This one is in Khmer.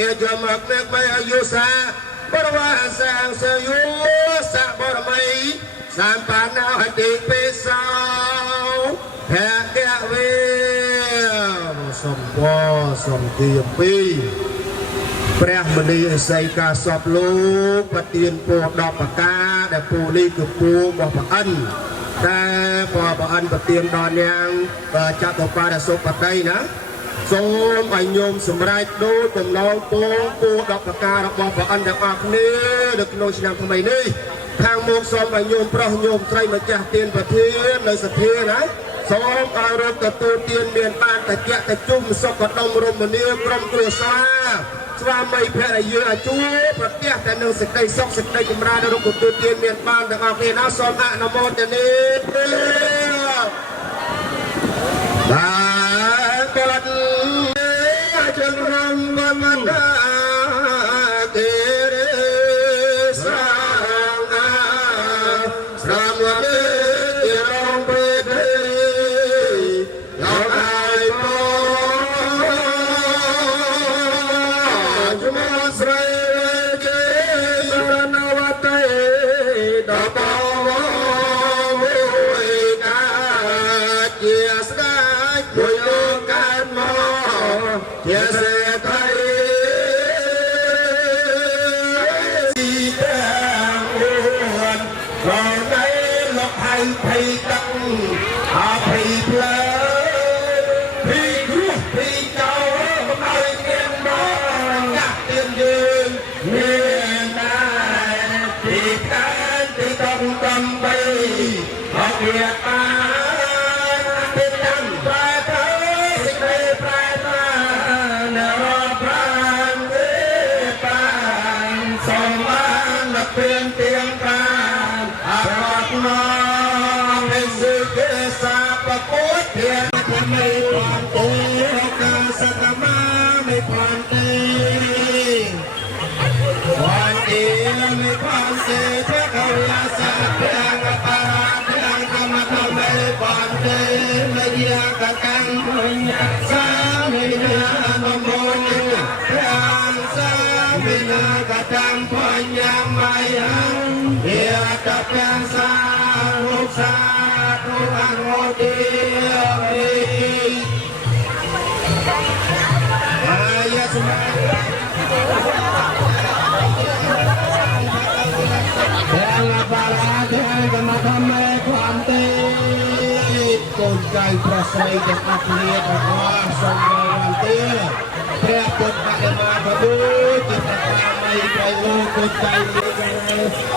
kia cho mặc nét bay ở yêu xa bất hoa sang sơ yêu xa bờ mây san pan nào hạt đi về sau hẹ kẹ về sông po sông tiêm pi ព្រះមនីអស័យការសពលោកប្រទានពរដល់ប្រការដែលពូនេះគឺពូរបស់ព្រះអិនតែព្រះអិនប្រទានដល់នាងចតុបរសុបតីណាសូមឲ្យញោមសម្រេចដូចបំណងពងពូដល់ប្រការរបស់ព្រះអិនទាំងអស់គ្នានៅក្នុងឆ្នាំថ្មីនេះខាងមកសូមឲ្យញោមប្រុសញោមស្រីម្ចាស់ទានប្រធាននៅសភាណាសូមឲ្យរកទទួលទានមានបានតជាក់តជុំសុខដុមរមនាក្រុមគ្រួសារស្វាមីភរិយាជួប្រទះតែនឹងសេចក្តីសុខសេចក្តីចម្រើនរកទទួលទានមានបានទាំងអស់គ្នាណាសូមអនុមោទនាបាទកលជើងរំមន្តាទេស្រាងអាស្រាមវេទីរងពេទេយកឲ្យមកស្រីជេរណវតេដបមួយកាជាស្ដាច់មួយលោកកើតមកជាសេដ្ឋីស៊ីទាំងអូនក៏នៅលោកហៃភ័យទឹកអភ័យផ្លើភ័យគ្រោះភ័យចោលឲ្យមានមកកាត់ទៀនយើងមានដែរទីកើតទីកំកំបីអត់វាបានទីតាមប្រែទៅសេចក្តីប្រែទៅនៅប្រាំទេបានសំបានដល់ព្រៀងទៀងប្រាំអរត់មកនៅសិក្សាបពុទ្ធធានไม่ผ่านโอกาสกรรมาไม่ผ่านเตวันเดียวไม่ผ่านเตเทเขายาสาเพียงกับปาราเพียงกับมาทำไม่ผ่านเตไม่เยี่ยงกับกันสามีนาโนโมนิเพียงสามีนากับจำพันยังไม่หันเพียงกับเพียงสาลูกสาทุกอันโมดีកូនចៅប្រុសស្រីទាំងអស់គ្នាទាំងអស់សូមបានទេព្រះពុទ្ធបដិមាប្រពុជាប្រការនៃប្រៃលោកកូនចៅនេះ